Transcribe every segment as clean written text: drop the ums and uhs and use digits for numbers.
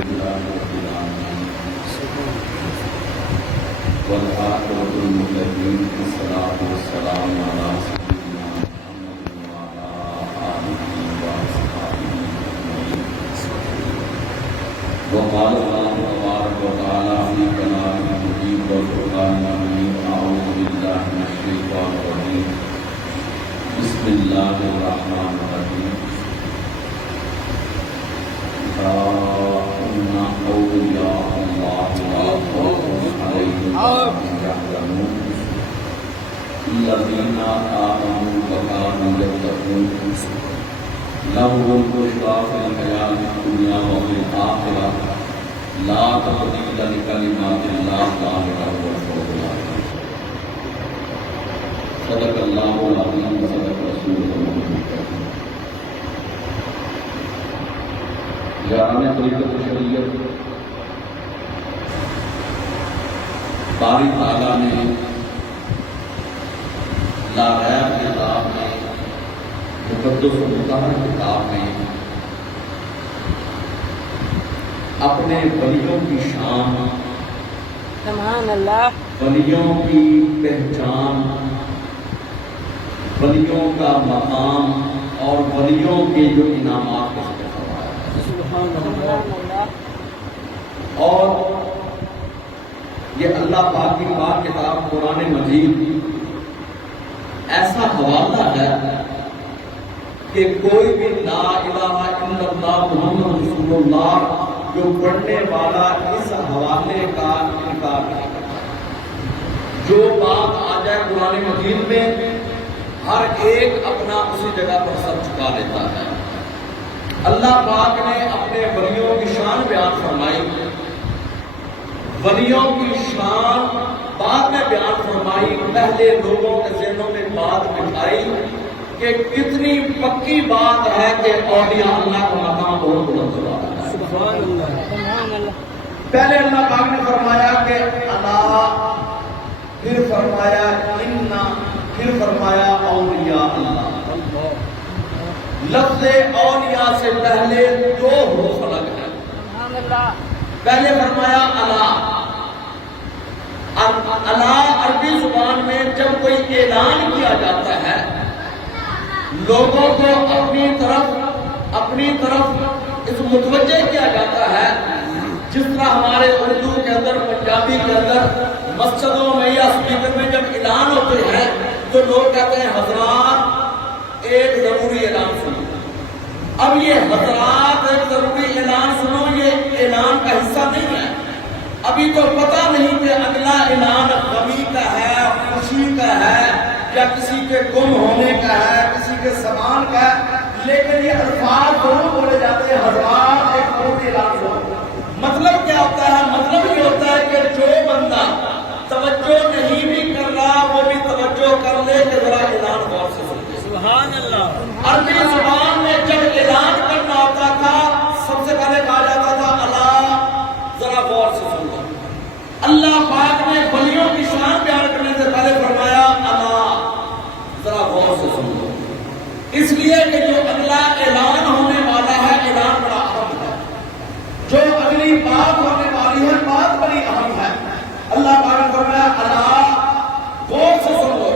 لله رب العالمين والعاقبة للمتقين والصلاة والسلام على سيدنا محمد وعلى آله وأصحابه أجمعين. وقال الله تبارك وتعالى في كلامه المجيد والقرآن المجيد: أعوذ بالله من الشيطان الرجيم. بسم الله الرحمن الرحيم. إن أولياء الله لا خوف عليهم ولا هم يحزنون الذين آمنوا وكانوا يتقون لهم البشرى في الحياة الدنيا وفي الآخرة لا تبديل لكلمات الله ذلك هو الفوز العظيم. صدق الله العظيم وصدق رسوله الكريم. یاران طریقت شریعت، باری تعالیٰ نے لاغیر کتاب میں، مقدس و مطہر کتاب میں اپنے ولیوں کی شان، سبحان اللہ، ولیوں کی پہچان، ولیوں کا مقام اور ولیوں کے جو انعامات کے ذکر فرمایا. اور یہ اللہ پاک کی پاک کتاب قرآن مجید ایسا حوالہ ہے کہ کوئی بھی لا الہ الا اللہ محمد رسول اللہ جو پڑھنے والا اس حوالے کا انکار نہیں کرتا. جو بات آ جائے قرآن مجید میں ہر ایک اپنا اسی جگہ پر سر چکا لیتا ہے. اللہ پاک نے اپنے ولیوں کی شان بیان فرمائی، ولیوں کی شان بعد میں بیان فرمائی، پہلے لوگوں کے ذہنوں میں بات بٹھائی کہ کتنی پکی بات ہے کہ اولیاء اللہ کا مقام بہت بلند ہے. سبحان اللہ. پہلے اللہ پاک نے فرمایا کہ اللہ، پھر فرمایا انا، پھر فرمایا اولیاء اللہ. لفظ اولیاء سے پہلے دو حروف الگ ہیں. پہلے فرمایا اللہ. اللہ عربی زبان میں جب کوئی اعلان کیا جاتا ہے، لوگوں کو اپنی طرف اس متوجہ کیا جاتا ہے، جس طرح ہمارے اردو کے اندر، پنجابی کے اندر مسجدوں میں یا اسپیکر میں جب اعلان ہوتے ہیں تو لوگ کہتے ہیں حضرات ایک ضروری اعلان سنو. اب یہ حضرات ایک ضروری اعلان سنو یہ اعلان کا حصہ نہیں ہے. ابھی تو پتہ نہیں کہ اگلا اعلان غمی کا ہے، خوشی کا ہے، یا کسی کے گم ہونے کا ہے، کسی کے سامان کا ہے، لیکن یہ الفاظ ضرور بولے جاتے ہیں حضرات ایک ضروری اعلان سنو. مطلب کیا ہوتا ہے؟ مطلب یہ ہوتا ہے کہ جو بندہ توجہ نہیں بھی کر رہا وہ بھی توجہ کر لے کہ ذرا اعلان غور سے سنو. سبحان اللہ. عربی زبان میں جب اعلان کرنا ہوتا تھا سب سے پہلے کہا جاتا تھا اللہ ذرا غور سے سنو. اللہ پاک نے ولیوں کی شان بیان کرنے سے پہلے فرمایا اللہ ذرا غور سے سنو، اس لیے کہ جو اگلا اعلان ہونے والا ہے اعلان بڑا اہم ہے. جو اگلی بات ہونے والی ہے بات بڑی اہم ہے. اللہ پاک نے فرمایا اللہ غور سے سنو.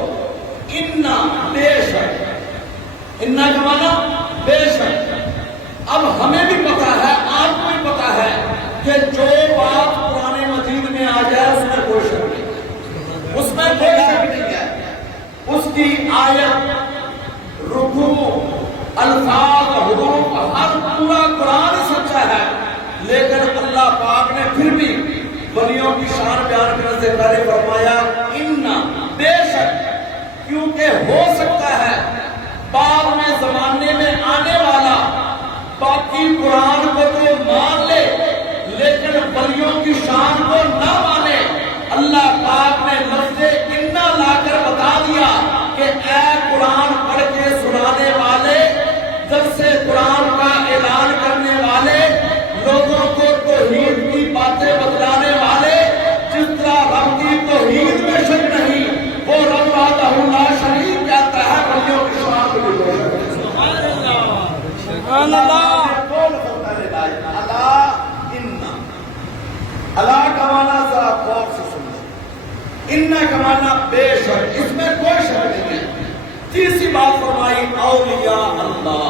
انا، بے شک، انا کا معنی بے شک. اب ہمیں بھی پتا ہے، آپ کو بھی پتا ہے کہ جو بات قرآن مجید میں آ جائے اس میں کوئی شک نہیں، اس میں کوئی شک نہیں ہے. اس کی آیت، رکوع، الفاظ، حروف، ہر پورا قرآن سچا ہے. لیکن اللہ پاک نے پھر بھی ولیوں کی شان بیان کرنے سے پہلے فرمایا انا، بے شک، کیونکہ ہو سکتا ہے بعد میں زمانے میں آنے والا باقی قرآن کو تو مان لے لیکن ولیوں کی شان کو نہ مانے. اللہ پاک نے لفظ انا لا کر بتا دیا کہ اے قرآن پڑھ کے سنانے والے، درس قرآن کا اعلان کرنے والے، لوگوں کو توحید کی باتیں بتلانے والے، جس طرح رب کی توحید میں شک نہیں وہ رب وحدہ لا شریک کہتا ہے، ولیوں کی شان کو بھی. سبحان اللہ. اللہ کا معنی ذرا غور سے سن لیں، انا کا معنی بے شک، اس میں کوئی شک نہیں ہے۔ تیسری بات فرمائی اولیاء اللہ،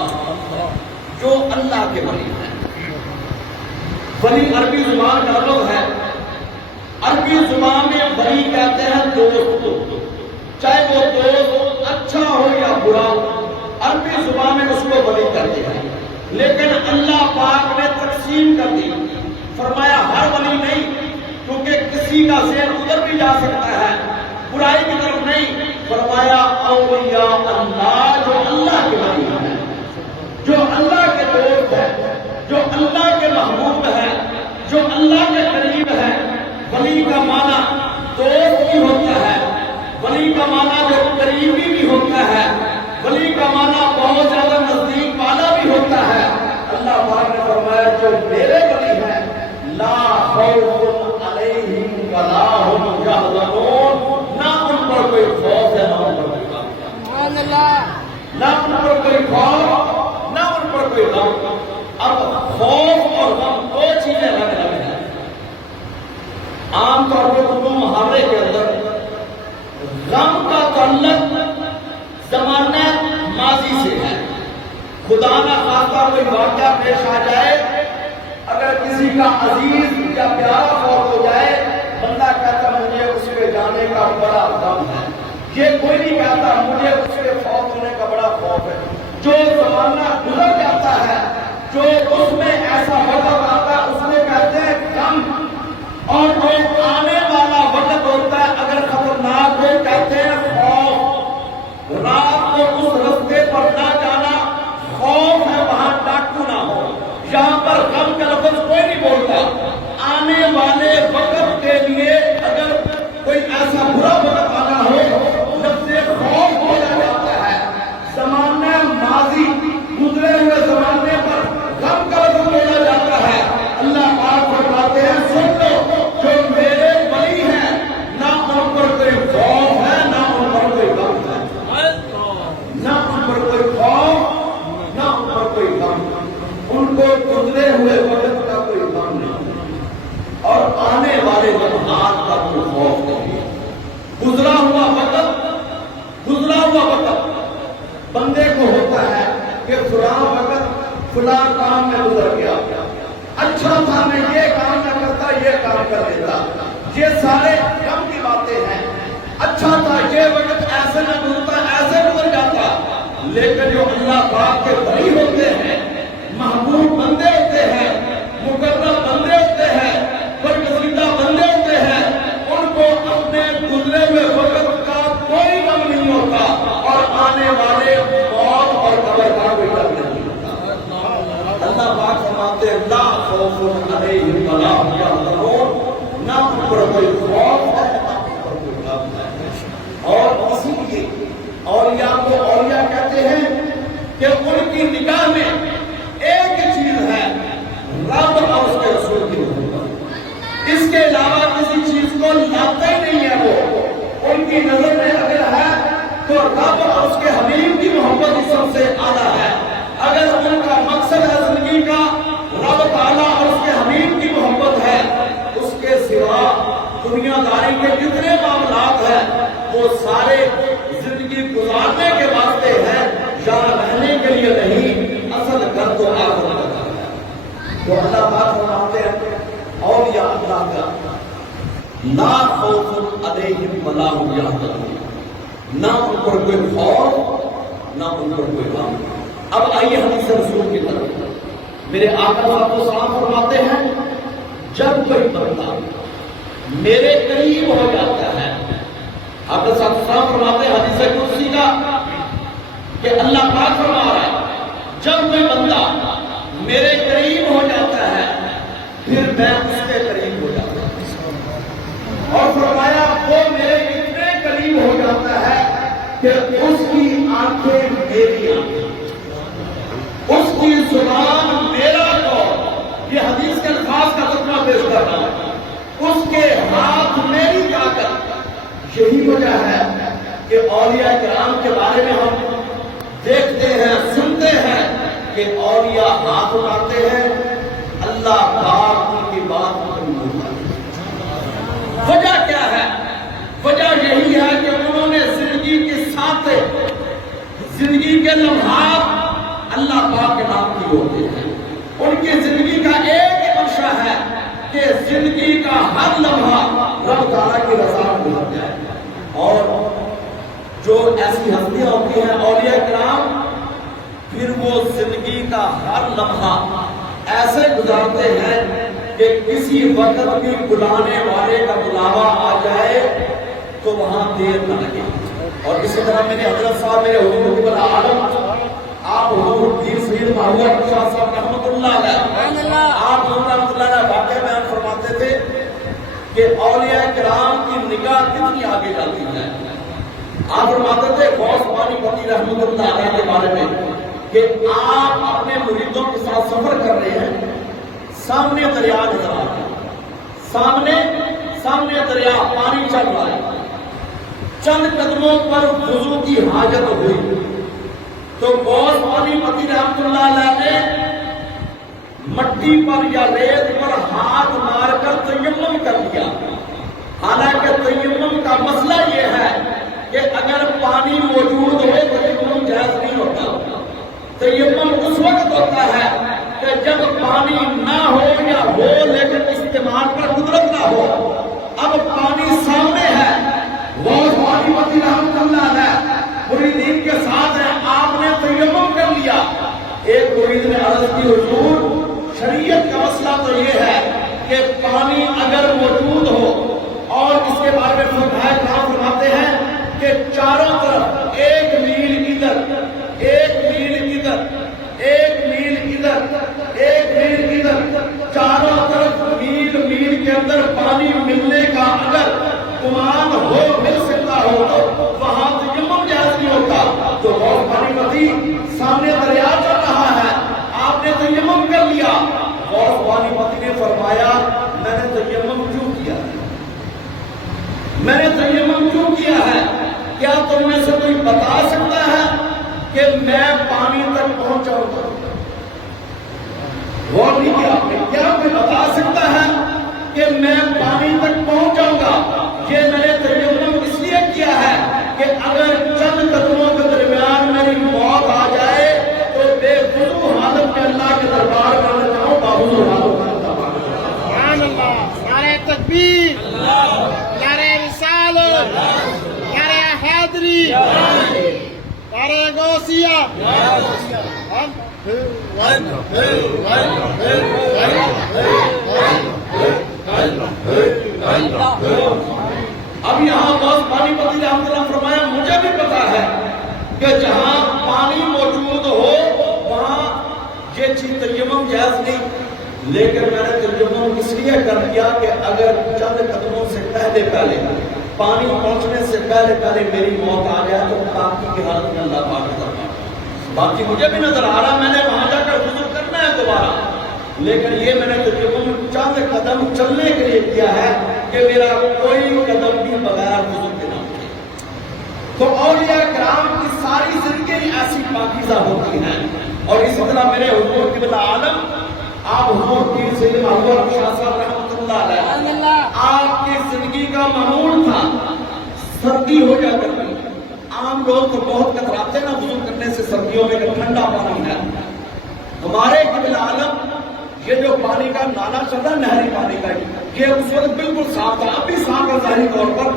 جو اللہ کے ولی ہیں۔ ولی عربی زبان کا لفظ ہے، عربی زبان میں ولی کہتے ہیں دوست، چاہے وہ دوست اچھا ہو یا برا ہو، عربی زبان میں اس کو ولی کہتے ہیں۔ لیکن اللہ پاک نے تقسیم کر دی، فرمایا ہر ولی نہیں، کیونکہ کسی کا ذہن ادھر بھی جا سکتا ہے، برائی کی طرف نہیں، فرمایا اولیاء اللہ، جو اللہ کے ولی ہیں، جو اللہ کے دوست ہیں، جو اللہ کے محبوب ہیں، جو اللہ کے قریب ہیں۔ ولی کا معنی دوست بھی ہوتا ہے، ولی کا معنی جو قریبی بھی ہوتا ہے، ولی کا معنی بہت زیادہ نزدیک والا بھی ہوتا ہے۔ اللہ پاک نے فرمایا جو میرے ولی ہیں لا خوف علیہم ولا هم یحزنون، نہ ان پر کوئی خوف ہے نہ ان پر کوئی غم، سبحان اللہ، نہ ان پر کوئی خوف نہ ان پر کوئی غم۔ اب خوف اور غم دو چیزیں الگ الگ ہیں۔ عام طور پر اردو محاورے کے اندر غم کا تعلق زمانہ ماضی سے ہے۔ خدا نہ خواستہ کوئی واقعہ پیش آ جائے، اگر کسی کا عزیز یا پیارا فوت ہو جائے، بندہ کہتا مجھے اس کے جانے کا بڑا غم ہے، یہ کوئی نہیں کہتا مجھے اس کے فوت ہونے کا بڑا خوف ہے۔ جو زمانہ گزر جاتا ہے، جو اس میں ایسا وقت آتا ہے، اس میں کہتے ہیں غم، اور جو آنے والا وقت ہوتا ہے اگر خطرناک ہو کہتے ہیں خوف۔ رات کو اس رستے پر نہ جانا خوف ہے، وہاں ڈاکو نہ ہو۔ یہاں پر غم کا لفظ کوئی نہیں بولتا۔ آنے والے وقت کے لیے اگر کوئی ایسا برا وقت آنا ہو، لفظ خوف بولا جاتا ہے۔ زمانہ ماضی گزرے ہوئے زمانے پر غم کا لفظ بولا جاتا ہے۔ اللہ پاک فرماتے ہیں سن لو، جو میرے ولی ہیں نہ ان پر کوئی خوف ہے نہ ان پر کوئی غم ہے، نہ ان پر کوئی خوف نہ ان پر کوئی غم، ان کو گزرے ہوئے وقت کا کوئی غم نہیں اور آنے والے لمحات کا کوئی خوف نہیں۔ گزرا ہوا وقت بندے کو ہوتا ہے کہ فلاں وقت فلاں کام میں گزر گیا، اچھا تھا میں یہ کام نہ کرتا یہ کام کر لیتا، یہ سارے غم کی باتیں ہیں۔ اچھا تھا یہ وقت ایسے نہ گزرتا ایسے گزر جاتا۔ لیکن جو اللہ پاک کے ولی ہوتے ہیں، محبوب بندے ہوتے ہیں، مقرب بندے ہوتے ہیں، برگزیدہ بندے ہوتے ہیں، ان کو اپنے گزرے ہوئے وقت کا کوئی غم نہیں ہوتا اور آنے والے موت اور قبر کا کوئی غم نہیں ہوتا۔ اللہ پاک فرماتے ہیں لا خوف علیہم ولا هم یحزنون، نہ ان پر کوئی خوف ہے نہ ان پر کوئی غم ہے۔ اور اسی لیے اولیاء کو اولیاء کہتے ہیں کہ ان کی نگاہ میں ایک چیز ہے، رب اور اس کے رسول کی محبت، اس کے علاوہ کسی چیز کو لاتا ہی نہیں ہے۔ وہ ان کی نظر میں اگر ہے تو رب اور اس کے حبیب کی محبت ہی سب سے اعلیٰ ہے۔ اگر ان کا مقصد ہے زندگی کا رب تعالیٰ اور اس کے حبیب کی محبت ہے، اس کے سوا دنیا داری کے جتنے معاملات ہیں وہ سارے زندگی گزارنے کے واسطے ہیں، یہاں رہنے کے لیے نہیں۔ اصل گھر تو آخرت کا ہے۔ تو اللہ پاک فرماتے ہیں اولیاء اللہ کا لا خوف علیہم ولا هم یحزنون، نہ ان پر کوئی خوف نہ ان پر کوئی غم۔ اب آئیے حدیث رسول کی طرف۔ میرے آقا صاحب کو سلام فرماتے ہیں جب کوئی بندہ میرے قریب ہو جاتا ہے، آقا صاحب سلام فرماتے ہیں حدیث قدسی کا کہ اللہ پاک فرما رہا ہے جب کوئی بندہ میرے قریب ہو جاتا ہے پھر میں اس کے قریب ہو جاتا ہوں، اور فرمایا وہ میرے اتنے قریب ہو جاتا ہے کہ اس کی آنکھیں میری آنکھیں، اس کی زبان میرا قول، یہ حدیث کے الفاظ کا ترجمہ پیش کر رہا ہوں، اس کے ہاتھ میری طاقت۔ یہی وجہ ہے کہ اولیاء کرام کے بارے میں ہم دیکھتے ہیں سنتے ہیں کہ اولیاء ہاتھ اٹھاتے ہیں، اللہ پاک ان کی بات کو قبول کرتا ہے۔ کے لمحات اللہ پاک کے نام کی ہوتے ہیں. ان کی زندگی کا ایک منشا ہے کہ زندگی کا ہر لمحہ رب تعالیٰ کی رضا میں گزر جائے. اور جو ایسی ہستیاں ہوتی ہیں اولیاء کرام، پھر وہ زندگی کا ہر لمحہ ایسے گزارتے ہیں کہ کسی وقت بھی بلانے والے کا بلاوا آ جائے تو وہاں دیر نہ لگے. اور اسی طرح میرے حضرت صاحب، میرے حضور قبلہ عالم، آپ حضور پیر سید محمد شاہ صاحب رحمۃ اللہ علیہ، آپ حضور رحمۃ اللہ علیہ واقعہ بیان فرماتے تھے کہ اولیاء کرام کی نگاہ کتنی آگے جاتی ہے. آپ فرماتے تھے غوث پانی پتی رحمۃ اللہ علیہ کے بارے میں کہ آپ اپنے مریدوں کے ساتھ سفر کر رہے ہیں، سامنے دریا نظر آ رہا ہے، سامنے دریا پانی چل رہا ہے. چند قدموں پر وضو کی حاجت ہوئی تو غوث پانی پتی رحمۃ اللہ علیہ نے مٹی پر یا ریت پر ہاتھ مار کر تیمم کر لیا. حالانکہ تیمم کا مسئلہ یہ ہے کہ اگر پانی موجود ہو تو تیمم جائز نہیں ہوتا. تیمم اس وقت ہوتا ہے کہ جب پانی نہ ہو یا ہو لیکن استعمال پر قدرت نہ ہو. اب پانی سامنے ہے، غوث پانی پتی رحمۃ اللہ علیہ مریدین کے ساتھ ہے، آپ نے تیمم کر لیا. ایک مرید نے عرض کی حضور شریعت کا مسئلہ تو یہ ہے کہ پانی اگر موجود ہو، اور اس کے بارے میں فقہائے کرام فرماتے ہیں کہ چاروں طرف 1 میل ادھر، 1 میل ادھر، 1 میل ادھر، 1 میل ادھر، چاروں طرف میل کے اندر پانی ملنے کا اگر گمان ہو، مل سکتا ہو تو وہاں تیمم جائز نہیں ہوتا. تو غوث پانی پتی سامنے دریا چل رہا ہے، آپ نے تیمم کر لیا. غوث پانی پتی نے فرمایا میں نے تیمم کیوں کیا ہے؟ میں نے تیمم کیوں کیا ہے؟ کیا تم میں سے کوئی بتا سکتا ہے کہ میں پانی تک پہنچاؤں گا؟ غور نہیں کیا آپ نے؟ کیا کوئی بتا سکتا ہے کہ میں پانی تک پہنچاؤں گا؟ یہ میں نے تیمم اس لیے کیا ہے کہ اگر چند قدموں کے درمیان میری موت آ جائے تو بے وضو حالت میں اللہ کے دربار میں نہ جاؤں، باوضو حالت میں اللہ پاک. سبحان اللہ، نعرہ تکبیر، نعرہ رسالت، نعرہ حیدری، نعرہ غوثیہ. اب یہاں غوث پانی پتی رحمۃ اللہ فرمایا مجھے بھی پتا ہے کہ جہاں پانی موجود ہو وہاں یہ چیز تیمم جائز نہیں، لیکن میں نے تیمم اس لیے کر دیا کہ اگر چند قدموں سے پہلے پانی پہنچنے سے پہلے میری موت آ جائے تو باقی کی حالت میں اللہ پاک کا دربار. باقی مجھے بھی نظر آ رہا میں نے وہاں جا کر وضو کرنا ہے دوبارہ، لیکن یہ میں نے تیمم چند قدم چلنے کے لیے کیا ہے کہ میرا کوئی قدم بھی بغیر وضو کے نہ اٹھے. تو اولیاء کرام کی ساری زندگی ایسی پاکیزہ ہوتی ہے. اور اسی طرح میرے حضور قبلہ عالم آپ حضور پیر سید محمد شاہ صاحب رحمۃ اللہ علیہ، آپ کی زندگی کا معمول تھا سردی ہو جا کرتی. عام لوگ تو بہت کتراتے ہیں نا وضو کرنے سے سردیوں میں کہ ٹھنڈا پانی ہے. ہمارے قبلہ عالم یہ جو پانی کا نالا چل رہا ہے نہری پانی کا، یہ اس وقت بالکل صاف تھا، اب بھی صاف ہے ظاہری طور پر،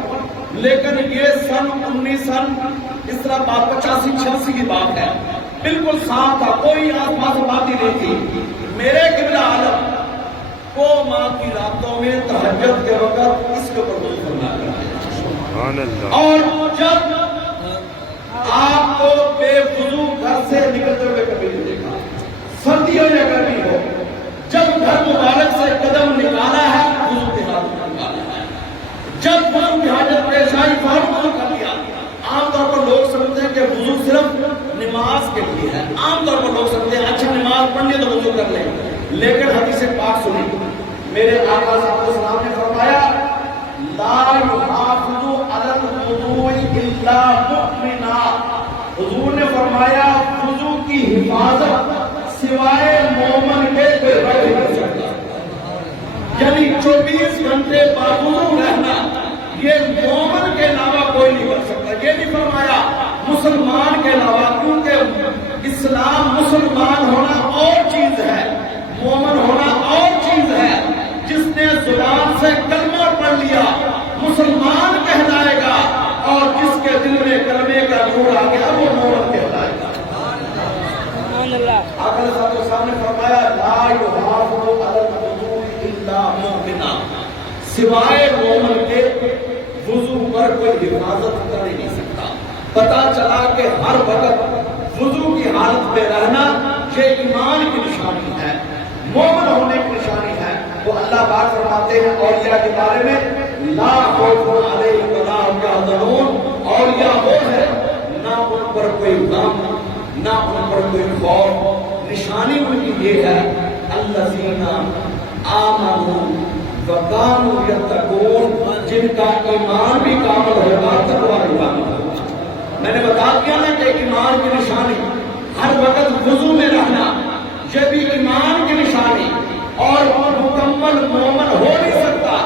لیکن یہ سن 19 اس طرح 85-86 کی بات ہے، بالکل صاف تھا، کوئی آس پاس بات ہی نہیں تھی. میرے قبلہ عالم کو ماہ کی راتوں میں تہجد کے وقت اس کے اوپر وضو کرنا ہے. اور جب آپ کو بے وضو گھر سے نکلتے ہوئے کبھی نہیں دیکھا، سردی ہو یا گرمی ہو، جب گھر مبارک سے قدم نکالا ہے وضو کی حالت میں نکالا ہے. جب وضو کی حاجت پیش آئی فوراً وضو کر لیا. عام طور پر لوگ سمجھتے ہیں کہ وضو صرف نماز کے لیے ہے، عام طور پر لوگ سمجھتے ہیں اچھا نماز پڑھنی ہے تو وضو کر لیں، لیکن حدیث پاک سنی میرے آقا صلی اللہ علیہ وسلم نے فرمایا لا يحافظ على الوضوء الا مؤمنا. حضور نے فرمایا وضو کی حفاظت سوائے مومن کے کوئی نہیں کر سکتا. یعنی 24 گھنٹے باوضو رہنا یہ مومن کے علاوہ کوئی نہیں کر سکتا. یہ نہیں فرمایا مسلمان کے علاوہ، کیونکہ اسلام مسلمان ہونا اور چیز ہے، مومن ہونا اور چیز ہے۔ جس نے زبان سے کلمہ پڑھ لیا مسلمان کہلائے گا، اور جس کے دل میں کلمے کا نور آ گیا وہ مومن کہلائے گا۔ سبحان اللہ۔ آقا صلی اللہ علیہ وسلم نے فرمایا لا یحافظ علی الوضوء الا مؤمنا، سوائے مومن کے وضو پر کوئی حفاظت کر ہی نہیں سکتا۔ پتا چلا کہ ہر وقت وضو کی حالت میں رہنا یہ ایمان کی نشانی ہے، مومن ہونے کی نشانی ہے۔ وہ اللہ پاک فرماتے ہیں اولیاء کے بارے میں لا خوف علیہم ولا هم يحزنون، اولیاء وہ ہے نہ ان پر کوئی غم نہ ان پر کوئی خوف۔ نشانی ان کی یہ ہے الذین آمنوا وکانوا یتقون، جن کا ایمان بھی کامل ہوگا، تقویٰ بھی کامل ہوگا۔ میں نے بتا دیا نا کہ ایمان کی نشانی ہر وقت وضو میں رہنا، یہ بھی ایمان کی نشانی، اور مکمل مومن ہو نہیں سکتا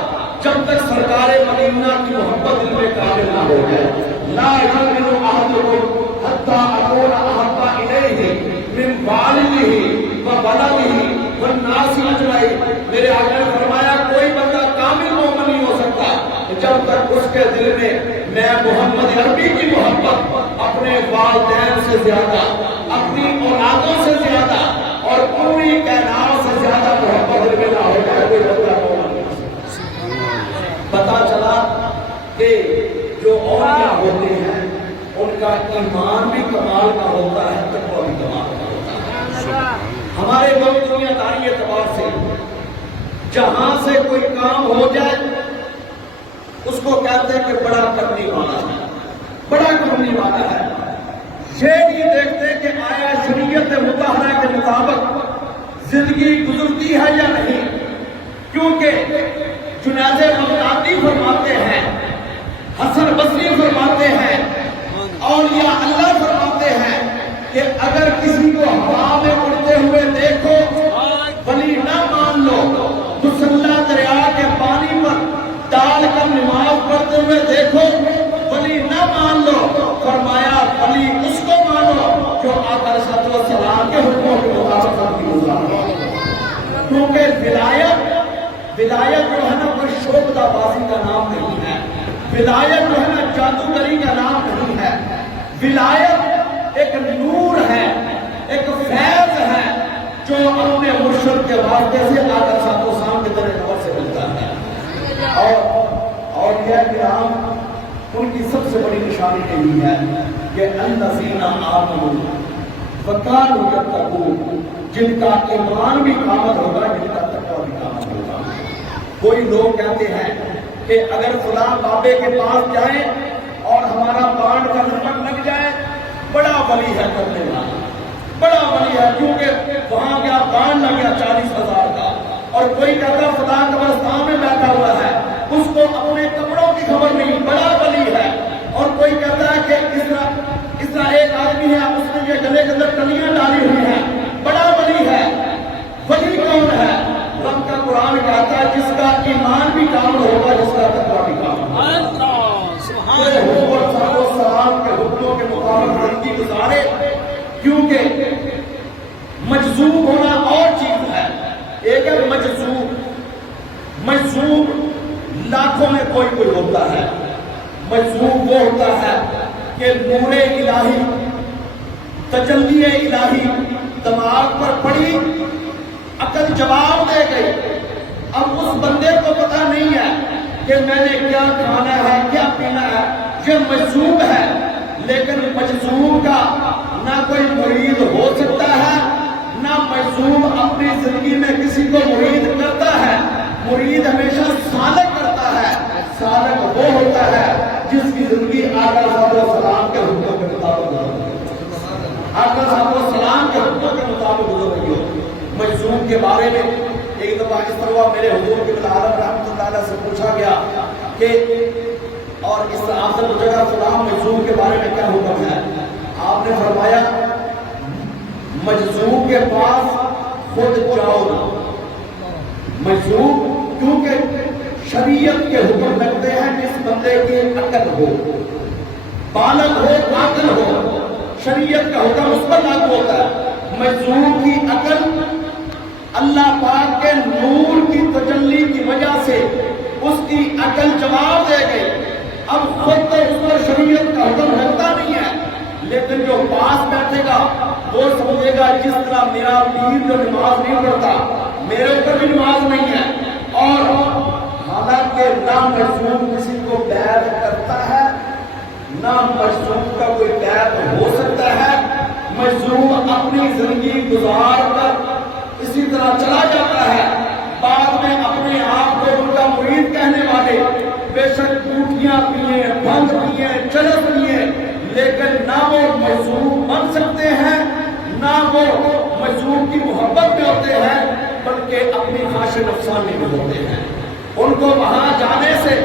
جب تک سرکار مدینہ کی محبت دل میں قابل نہ ہو جائے۔ لا یؤمن احدکم حتی اکون احب الیہ من والدہ وولدہ والناس اجمعین، میرے آقا نے فرمایا کوئی بندہ کامل مومن نہیں ہو سکتا جب تک اس کے دل میں محمد عربی کی محبت اپنے والدین سے زیادہ، اپنی اولادوں سے زیادہ اور پوری کائنات سے زیادہ محبت دل میں نہ ہو جائے، کوئی بندہ مومن نہیں ہو سکتا۔ پتا چلا کہ جو اولیاء ہوتے ہیں ان کا ایمان بھی کمال کا ہوتا ہے، تقویٰ بھی کمال کا ہوتا ہے۔ ہمارے لوگ دنیا داری اعتبار سے جہاں سے کوئی کام ہو جائے اس کو کہتے ہیں کہ بڑا کرنے والا ہے، بڑا کرنے والا ہے۔ یہ نہیں دیکھتے کہ آیا شریعت مطہرہ کے مطابق زندگی گزرتی ہے یا نہیں، کیونکہ جنید بغدادی فرماتے ہیں، حسن بصری فرماتے ہیں، اولیاء اللہ فرماتے ہیں کہ اگر کسی کو ہوا میں اڑتے ہوئے دیکھو ولی نہ مان لو، مسلح دریا کے پانی پر ڈال کر نماز پڑھتے ہوئے دیکھو ولی نہ مان لو، فرمایا ولی اس کو مانو جو آقا صلی اللہ علیہ وسلم کے حکموں کے مطابق کی گزارا۔ کیونکہ ولایت جو ہے نا کوئی شعبدہ بازی کا نام نہیں ہے، ولایت جو ہے نا جادوگری کا نام نہیں ہے، ولایت ایک نور ہے، ایک فیض ہے جو اپنے مرشد کے واسطے سے آقا صلی اللہ علیہ وسلم کے طرح سے ملتا ہے۔ اور اولیاء کرام ان کی سب سے بڑی نشانی یہی ہے کہ الذین آمنوا وکانوا یتقون، جن کا ایمان بھی کامل ہوگا، جن کا تقویٰ بھی کامل ہوگا۔ کوئی لوگ کہتے ہیں کہ اگر فلاں بابے کے پاس جائیں اور ہمارا بانڈ کا نمبر لگ جائے بڑا ولی ہے کرنے والا، بڑا ولی ہے، کیونکہ وہاں کیا بانڈ لگ گیا 40,000 کا، اور کوئی کہتا فلاں قبرستان میں بیٹھا ہوا ہے اس کو اپنے کپڑوں کی خبر نہیں، بڑا ولی ہے۔ اور کوئی کہتا ہے کہ اس طرح ایک آدمی ہے اس نے یہ گلے کے اندر ٹلیاں ڈالی ہوئی ہیں، بڑا ولی ہے۔ ولی کون ہے؟ رب کا قرآن کہتا ہے جس کا ایمان بھی کامل ہوگا، جس کا تقویٰ بھی کامل ہوگا، سلام کے حکموں کے مطابق زندگی گزارے۔ کیونکہ مجذوب ہونا اور چیز ہے، ایک ہے مجذوب لاکھوں میں کوئی ہوتا ہے، مجذوب وہ ہوتا ہے کہ نور الہی، تجلی الہی دماغ پر پڑی، عقل جواب دے گئی، اب اس بندے کو پتہ نہیں ہے کہ میں نے کیا کھانا ہے کیا پینا ہے، یہ مجذوب ہے۔ لیکن مجذوب کا نہ کوئی مرید ہو سکتا ہے، نہ مجذوب اپنی زندگی میں کسی کو مرید کرتا ہے۔ مرید ہمیشہ سالک کرتا ہے، سالک وہ ہوتا ہے جس کی زندگی آقا صلی اللہ علیہ وسلم کے حکموں کے مطابق گزر رہی ہو، آقا صلی اللہ علیہ وسلم کے حکموں کے مطابق گزر رہی ہو۔ مجذوب کے بارے میں ایک دفعہ اس طرح میرے حضور کے عالم رحمۃ اللہ علیہ سے پوچھا گیا کہ اور اس آپ سے پوچھا گیا فلاں مجذوب کے بارے میں کیا حکم ہے؟ آپ نے فرمایا مجذوب کے پاس خود جاؤ نہ، مجذوب کیونکہ شریعت کے حکم لگتے ہیں جس بندے کی عقل ہو، بالغ ہو عاقل ہو، شریعت کا حکم اس پر لاگو ہوتا ہے۔ مجذوب کی عقل اللہ پاک کے نور کی تجلی کی وجہ سے اس کی عقل جواب دے گئی۔ اب خود تو اس پر شریعت کا حکم ہوتا نہیں ہے، لیکن جو پاس بیٹھے گا وہ سمجھے گا جس طرح میرا پیر جو نماز نہیں پڑھتا میرے اوپر بھی نماز نہیں ہے، اور حالانکہ نہ مجذوب کسی کو بیعت کرتا ہے نہ مجذوب کا کوئی بیعت ہو سکتا ہے۔ مجذوب اپنی زندگی گزار کر اسی طرح چلا جاتا ہے، بعد میں اپنے آپ کو ان کا مرید کہنے والے بے شک ٹوٹیاں پیے، بھنگ پیے، چرس پیے، لیکن نہ وہ مجذوب بن سکتے ہیں نہ وہ مجذوب کی محبت میں ہوتے ہیں، بلکہ اپنی خواہش نفسانی میں ہوتے ہیں۔ ان کو وہاں جانے سے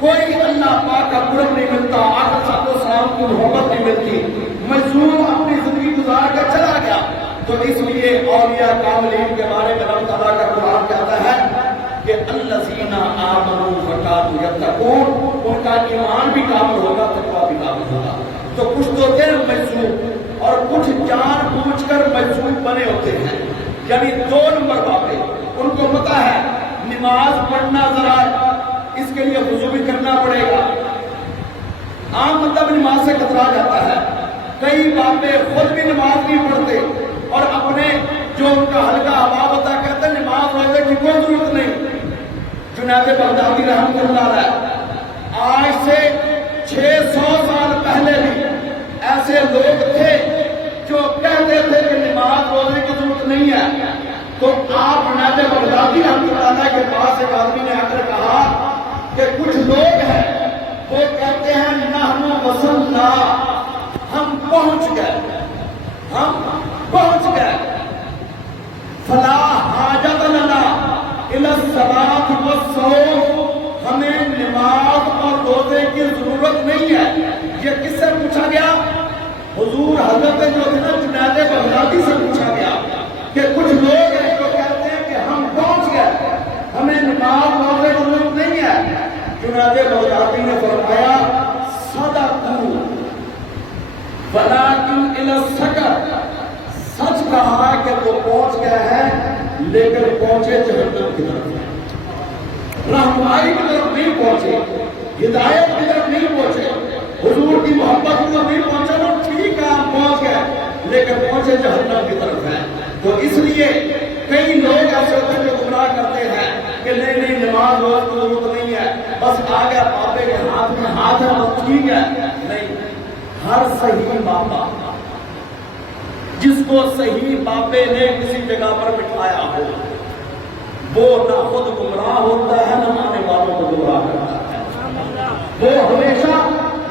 کوئی اللہ پاک کا قرب نہیں ملتا، آقا صلی اللہ علیہ وسلم کی محبت نہیں ملتی۔ مجذوب اپنی زندگی گزار کر چلا گیا، تو اس لیے اولیاء کاملین کے بارے میں اللہ تعالیٰ کا قرآن کہتا ہے کہ الذین آمنوا وکانوا یتقون، ان کا ایمان بھی کامل ہوگا، تقویٰ بھی کامل ہوگا۔ تو کچھ تو تھے مجذوب اور کچھ جان بوجھ کر مجذوب بنے ہوتے ہیں، یعنی 2 نمبر باتیں۔ ان کو پتا ہے نماز پڑھنا ذرا اس کے لیے وضو بھی کرنا پڑے گا، عام مطلب نماز سے کترا جاتا ہے، کئی باتیں خود بھی نماز نہیں پڑھتے اور اپنے جو ان کا ہلکا ہوا ہوتا کہتے ہیں نماز روزے کی کوئی ضرورت نہیں۔ جنید بغدادی رحمۃ اللہ علیہ، آج سے 600 سال پہلے بھی ایسے لوگ تھے جو کہتے تھے کہ نماز روزے کی ضرورت نہیں ہے، تو آپ جنید بغدادی رحمۃ اللہ علیہ کے پاس ایک آدمی نے آ کر کہا کہ کچھ لوگ ہیں وہ کہتے ہیں نحن وصلنا، ہم پہنچ گئے، ہم پہنچ گئے، فلا حاجت لنا الی الصلاۃ والصوم، ہمیں نماز اور روزے کی ضرورت نہیں ہے۔ یہ کس سے پوچھا گیا؟ حضور حضرت جو تھے نا جنید بغدادی سے پوچھا گیا کہ کچھ لوگ ہیں جو کہتے ہیں کہ ہم پہنچ گئے، ہمیں نماز روزے کی ضرورت نہیں ہے۔ جنید بغدادی نے فرمایا صدقوا ولیکن الی السکر، سچ کہا کہ وہ پہنچ گئے ہیں لیکن پہنچے جہنم کی طرف، رہنمائی کی طرف نہیں پہنچے، ہدایت کی طرف نہیں پہنچے، حضور کی محبت کی طرف نہیں پہنچے۔ وہ ٹھیک ہے ہم پہنچ گئے لیکن پہنچے جہنم کی طرف ہے۔ تو اس لیے کئی لوگ ایسے ہوتے ہیں جو گمراہ کرتے ہیں کہ نہیں نماز روز کی ضرورت نہیں ہے، بس آ گیا پاپے کے ہاتھ میں ہاتھ ہے بس ٹھیک ہے۔ نہیں، ہر صحیح باپا جس کو صحیح باپے نے کسی جگہ پر بٹھایا ہو وہ نہ خود گمراہ ہوتا ہے نہ آنے والوں کو گمراہ کرتا ہے، وہ ہمیشہ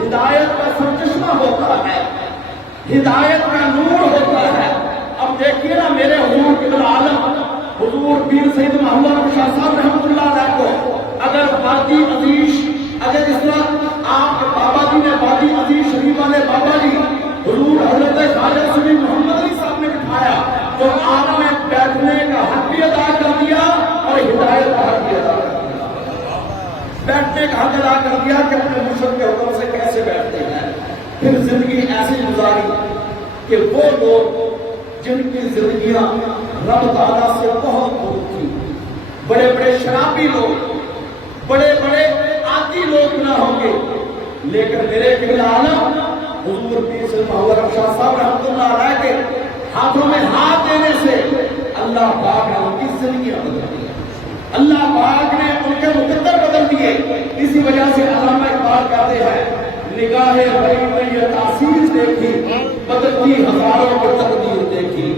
ہدایت کا سرچشمہ ہوتا ہے، ہدایت کا نور ہوتا ہے۔ اب دیکھیے نا میرے حضور قبلہ عالم حضور پیر سید محمد شاہ صاحب رحمۃ اللہ علیہ کو اگر وادی عزیز، اگر اس طرح آپ کے بابا جی نے وادی عزیز شریف والے بابا جی حضور حضرت خواجہ سید محمد علی صاحب نے بٹھایا تو آپ نے بیٹھنے کا حق بھی ادا کر دیا اور ہدایت کا حق بھی ادا کر دیا، بیٹھنے کا حق ادا کر دیا کہ اپنے مرشد کے حکم سے کیسے بیٹھتے ہیں۔ پھر زندگی ایسی گزاری کہ وہ لوگ جن کی زندگیاں رب تعالیٰ سے بہت دور تھی، بڑے بڑے شرابی لوگ، بڑے بڑے عادی لوگ نہ ہوں گے، لیکن میرے قبلہ عالم حضور پیر سید محمد شاہ صاحب رحمۃ اللہ علیہ کے ہاتھوں میں ہاتھ دینے سے اللہ پاک نے ان کی زندگیاں بدل دی، اللہ پاک نے ان کے مقدر بدل دیے۔ اسی وجہ سے علامہ اقبال کہتے ہیں نگاہ بھری میں یہ تاثیر دیکھی، بدلتی ہزاروں کی تقدیر دیکھی،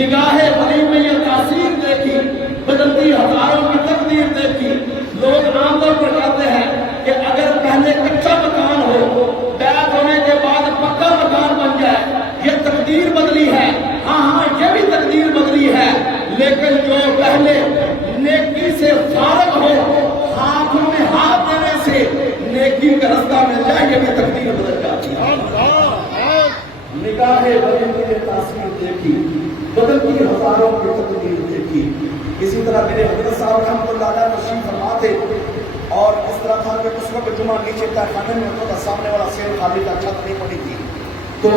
نگاہ بھری میں یہ تاثیر دیکھی، بدلتی ہزاروں کی تقدیر دیکھی۔ لوگ عام طور پر کہتے ہیں کہ اگر پہلے کچا مکان ہو، بیعت ہونے کے بعد پکا مکان بن جائے، یہ تقدیر بدلی ہے۔ ہاں یہ بھی تقدیر بدلی ہے، لیکن جو پہلے نیکی سے فارغ ہو، ہاتھوں میں ہاتھ دینے سے نیکی کا رستہ مل جائے، یہ بھی تقدیر بدل جاتی ہے۔ نگاہ بھری میں تاثیر دیکھی، بدلتی ہزاروں کی تقدیر دیکھی۔ اسی طرح میرے حضرت صاحب رحمۃ اللہ علیہ تشریف فرما تھے اور اس طرح تھا کہ اس وقت جمعہ نیچے خانے میں ہوتا تھا، سامنے والا سیل خالی تھا، چھت نہیں پڑی تھی. تو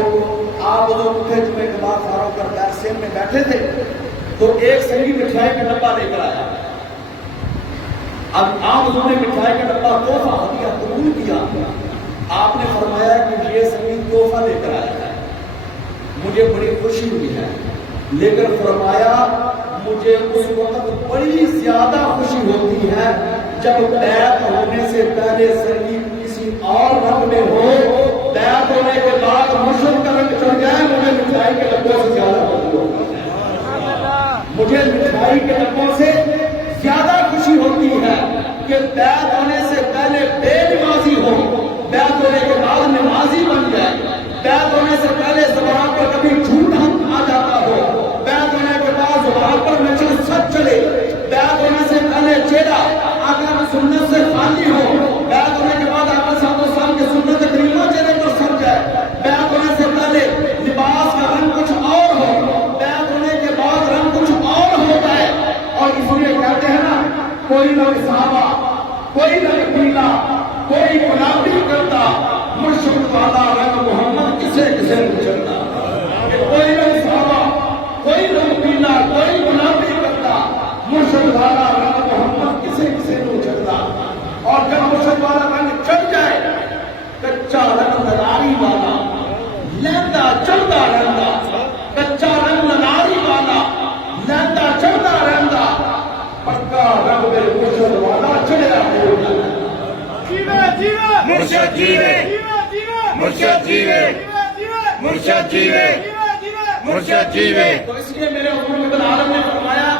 آپ لوگ اٹھے جمعے کے بعد فارغ کر بیک سیل میں بیٹھے تھے تو ایک سنگی مٹھائی کا ڈبہ لے کر آیا. اب آپ لوگوں نے مٹھائی کا ڈبہ تحفہ ہدیہ قبول کیا. آپ نے فرمایا کہ یہ سنگی تحفہ لے کر آیا ہے، مجھے بڑی خوشی ہوئی ہے، لیکن فرمایا مجھے اس وقت بڑی زیادہ خوشی ہوتی ہے جب بیعت ہونے سے پہلے سنگی کسی اور رنگ میں ہو، بیعت ہونے کے بعد مرشد کا رنگ چڑھ جائے، مجھے مٹھائی کے ڈبوں سے زیادہ خوشی ہوتی ہے. مجھے مٹھائی کے ڈبوں سے زیادہ خوشی ہوتی ہے کہ بیعت ہونے سے پہلے بے نمازی ہو، بیعت ہونے کے بعد نمازی بن جائے، بیعت ہونے سے پہلے زبان پر کبھی جھوٹ آ جاتا ہو، بیعت ہونے کے بعد زبان پر نچل سچ چلے، بیعت ہونے سے پہلے چہرہ آقا کی سنت سے خالی ہو، بیعت ہونے کے بعد آقا صلی اللہ علیہ وسلم کی سنت کریمہ چہرے پر سر جائے، بیعت ہونے سے پہلے لباس کا رنگ کچھ اور ہو، بیعت ہونے کے بعد رنگ کچھ اور ہو جائے. اور اس لیے کہتے ہیں نا، کوئی رنگ صحابہ، کوئی رنگ پیلا، کوئی گلابی کرتا، مرشد والا رنگ محمد کسے کسے نہیں چلتا. کوئی رنگ صحابہ، کوئی رنگ پیلا، کوئی گلابی کرتا، مرشد والا رنگ محمد کسے کسے نہیں چلتا. اور جب مرشد والا رنگ چڑھ جائے، کچا رنگ لگاری والا لہندا چڑھتا رہتا، کچا رنگ لگاری والا لہندا چڑھتا رہتا، پکا رنگ میرے مرشد والا چڑھیا ہو جاتا. مرشد جیوے، مرشد جیوے، مرشد جیوے، مرشد جیوے. تو اس لیے میرے حضور ابن عالم نے فرمایا،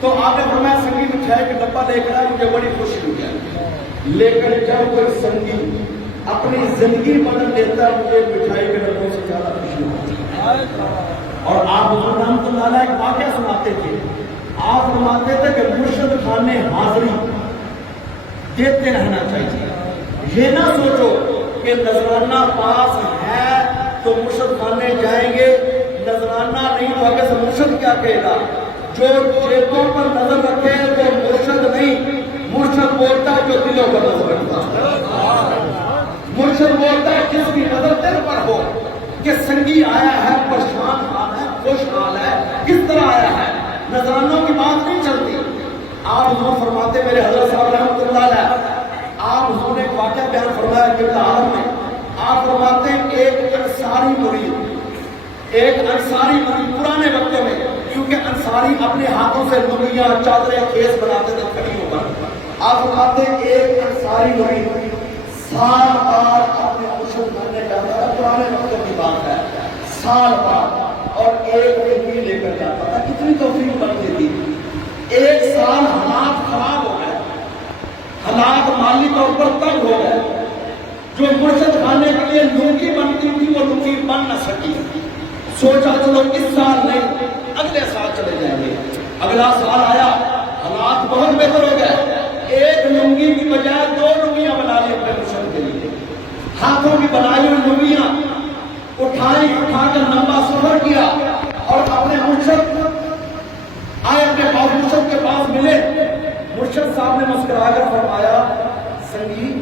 تو آپ نے فرمایا سنگی مٹھائی کا ڈبہ لے کر آیا، مجھے بڑی خوشی ہوئی ہے، لیکن جب کوئی سنگی اپنی زندگی بدل دیتا ہے مجھے مٹھائی کے ڈبوں سے زیادہ خوشی ہوتی ہے. اور آپ حضور رحمۃ اللہ علیہ ایک واقعہ سناتے تھے. آپ فرماتے تھے کہ مرشد خانے حاضری دیتے رہنا چاہیے. یہ نہ سوچو کہ نذرانہ پاس ہے تو مرشد خانے جائیں گے، نذرانہ نہیں تو آگے سے مرشد کیا کہے گا. جو جیبوں پر نظر رکھے تو مرشد نہیں، مرشد بولتا ہے جو دلوں پر نظر رکھتا ہے. مرشد بولتا ہے جس کی نظر دل پر ہو کہ سنگی آیا ہے، پریشان حال ہے، خوش حال ہے، کس طرح آیا ہے. نذرانوں کی بات نہیں چلتی. آپ حضور فرماتے، میرے حضرت صاحب رحمۃ اللہ علیہ، آپ حضور نے ایک واقعہ بیان فرمایا ابن عالم میں. آپ فرماتے ہیں ایک انصاری مرید پرانے وقتوں میں، کیونکہ انصاری اپنے ہاتھوں سے لنگیاں چادریں خیز بناتے تھے کھڑیوں پر. آپ فرماتے ہیں ایک انصاری مرید سال بعد اپنے مرشد بننے جاتا ہے، پرانے وقتوں کی بات ہے، سال بعد، اور ایک لنگی لے کر جاتا تھا. کتنی توفیق بنتی تھی. ایک سال حالات خراب ہو گئے، حالات مالی طور پر تنگ ہو گئے. جو مرشد خانے کے لیے لنگی بنتی تھی وہ لنگی بن نہ سکی. سوچا چلو اس سال نہیں، اگلے سال چلے جائیں گے. اگلا سال آیا، حالات بہت بہتر ہو گئے. ایک لنگی کی بجائے 2 لنگیاں بنا لی اپنے مرشد کے لیے. ہاتھوں کی بنائی ہوئی لنگیاں اٹھا کر لمبا سفر کیا اور اپنے مرشد آئے، اپنے پاس مرشد کے پاس ملے. مرشد صاحب نے مسکرا کر فرمایا، سنگی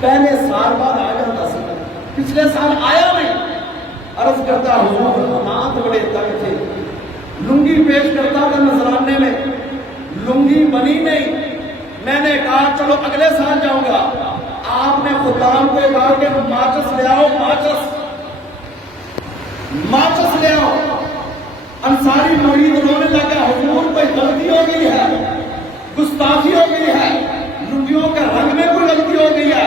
پہلے سال بعد آ جاتا سی، پچھلے سال آیا نہیں. عرض کرتا حضور حالات بڑے تنگ تھے، لنگی پیش کرتا تھا نذرانے میں، لنگی بنی نہیں. میں نے کہا چلو اگلے سال جاؤں گا. آپ نے خدام کو کہا کہ ماچس لے آؤ، ماچس لے آؤ. انصاری مرید رونے لگا، حضور کوئی غلطی ہو گئی ہے، گستاخی ہو گئی ہے، لنگیوں کے رنگ میں کوئی غلطی ہو گئی ہے.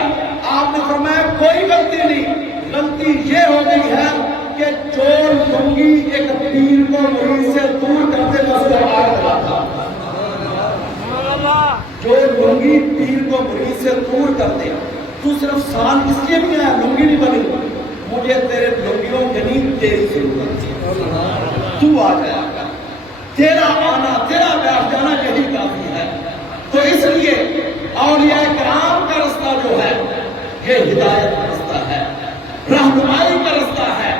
آپ نے فرمایا کوئی غلطی نہیں، غلطی یہ ہو گئی ہے کہ جو لنگی ایک پیر کو مرید سے دور کرتے تھے اس کو آگ لگاتا. جو لنگی پیر کو مرید سے دور کرتے، تو صرف سال اس لیے بھی آیا، لنگی نہیں بنی. مجھے تیرے لنگیوں کے نہیں تیری ضرورت تھی، تو آ گیا، تیرا آنا تیرا بیٹھ جانا یہی کافی ہے. تو اس لیے اولیاء کرام کا رستہ جو ہے یہ ہدایت کا رستہ ہے، رہنمائی کا رستہ ہے.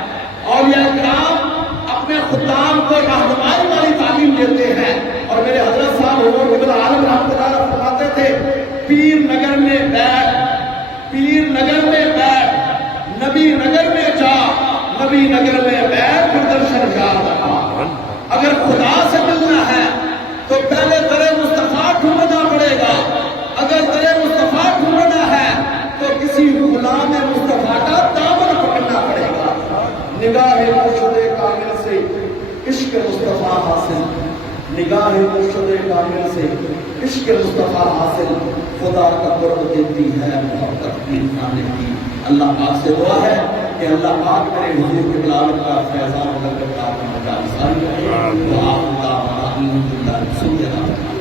اولیاء کرام اپنے خدام کو رہنمائی والی تعلیم دیتے ہیں. اور میرے حضرت صاحب حضور ابن عالم رحمۃ اللہ علیہ فرماتے تھے پیر نگر میں بیٹھ، پیر نگر میں بیٹھ، نبی نگر میں جا، نبی نگر میں بیٹھ، پھر درشن یاد رکھا۔ اگر خدا سے ملنا ہے تو پہلے در مصطفیٰ ڈھونڈنا پڑے گا، اگر در مصطفیٰ ڈھونڈنا ہے تو کسی غلام مصطفیٰ کا دامن پکڑنا پڑے گا۔ نگاہ مرشد کامل سے عشق مصطفیٰ حاصل، نگاہ مرشد کامل سے عشق مصطفیٰ حاصل، خدا کا قرب دیتی ہے محبت کی کھانے کی۔ اللہ پاک سے دعا ہے کہ اللہ پاک میرے حضور کے بلاوت کا فیضان لگ کر کا مجال ساری رہے۔ دعا اللہ الحمدللہ سنتے رہا۔